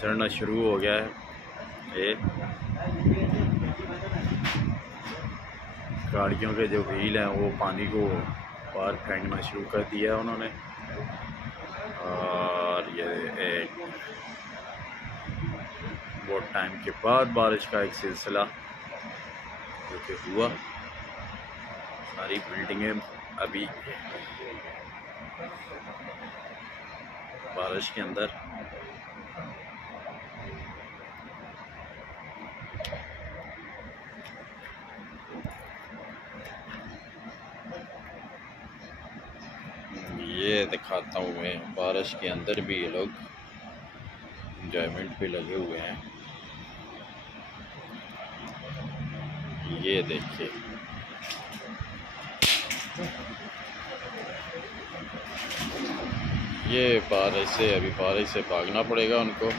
चढ़ना शुरू हो गया है। ये गाड़ियों के जो व्हील हैं वो पानी को बाहर फेंकना शुरू कर दिया है उन्होंने। और ये एक बहुत टाइम के बाद बारिश का एक सिलसिला जो कि हुआ। सारी बिल्डिंगें अभी बारिश के अंदर। ये दिखाता हूँ मैं, बारिश के अंदर भी ये लोग एंजॉयमेंट पे लगे हुए हैं। ये देखिए, ये बारिश से भागना पड़ेगा उनको।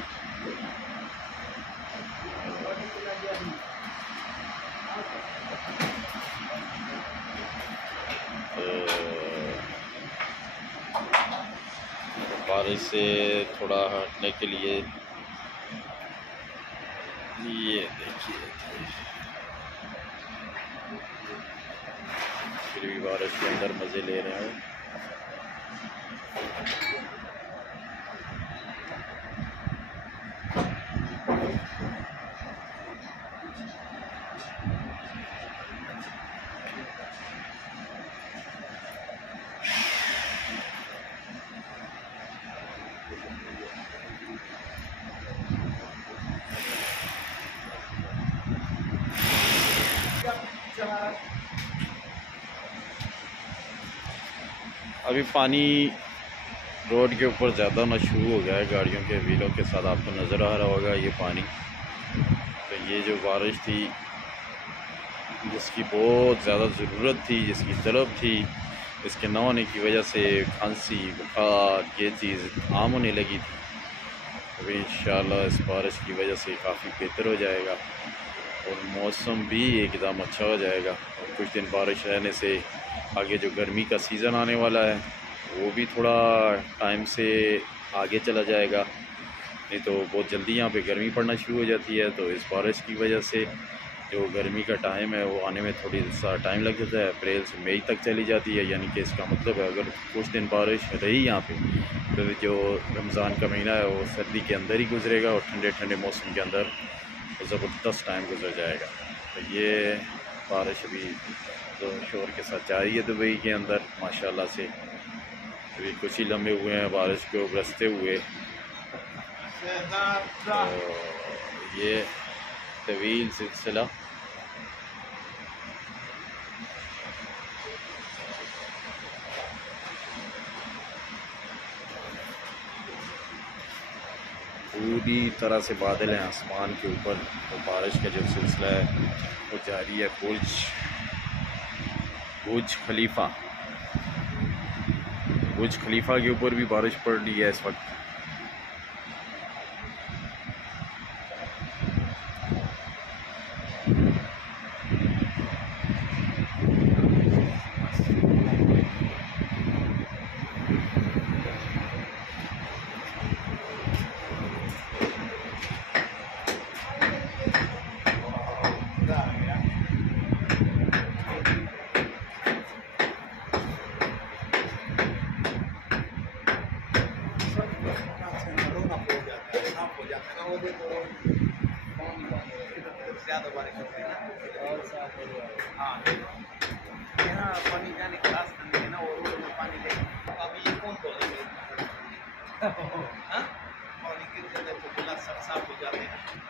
बारिश से थोड़ा हटने के लिए ये देखिए, फिर भी बारिश के अंदर मज़े ले रहे हैं। अभी पानी रोड के ऊपर ज़्यादा होना शुरू हो गया है, गाड़ियों के व्हीलों के साथ आपको नज़र आ रहा होगा ये पानी। तो ये जो बारिश थी जिसकी बहुत ज़्यादा ज़रूरत थी, जिसकी तलब थी, इसके ना होने की वजह से खांसी बुखार ये चीज़ आम होने लगी थी। अभी इंशाल्लाह इस बारिश की वजह से काफ़ी बेहतर हो जाएगा और मौसम भी एकदम अच्छा हो जाएगा। और कुछ दिन बारिश रहने से आगे जो गर्मी का सीज़न आने वाला है वो भी थोड़ा टाइम से आगे चला जाएगा। नहीं तो बहुत जल्दी यहाँ पे गर्मी पड़ना शुरू हो जाती है। तो इस बारिश की वजह से जो गर्मी का टाइम है वो आने में थोड़ी सा टाइम लग जाता है। अप्रैल से मई तक चली जाती है। यानी कि इसका मतलब है अगर कुछ दिन बारिश रही यहाँ पे तो जो रमज़ान का महीना है वो सर्दी के अंदर ही गुजरेगा और ठंडे ठंडे मौसम के अंदर ज़बरदस्त टाइम गुजर जाएगा। तो ये बारिश अभी तो शोर के साथ जारी है दुबई के अंदर माशाल्लाह से। अभी कुछ ही लम्हे हुए हैं बारिश को बरसते हुए। तो ये तवील सिलसिला पूरी तरह से बादल हैं आसमान के ऊपर। तो बारिश का जो सिलसिला है वो जारी है। बुर्ज खलीफा के ऊपर भी बारिश पड़ रही है इस वक्त। ज़्यादा बारिश होती है ना और साफ हो गया। हाँ, यहाँ पानी जाने की रास्ता नहीं है ना, और रोड में पानी ले अभी ये कौन बोलेंगे हाँ, पानी गिर जाता है तो गिलास सब साफ हो जाते हैं।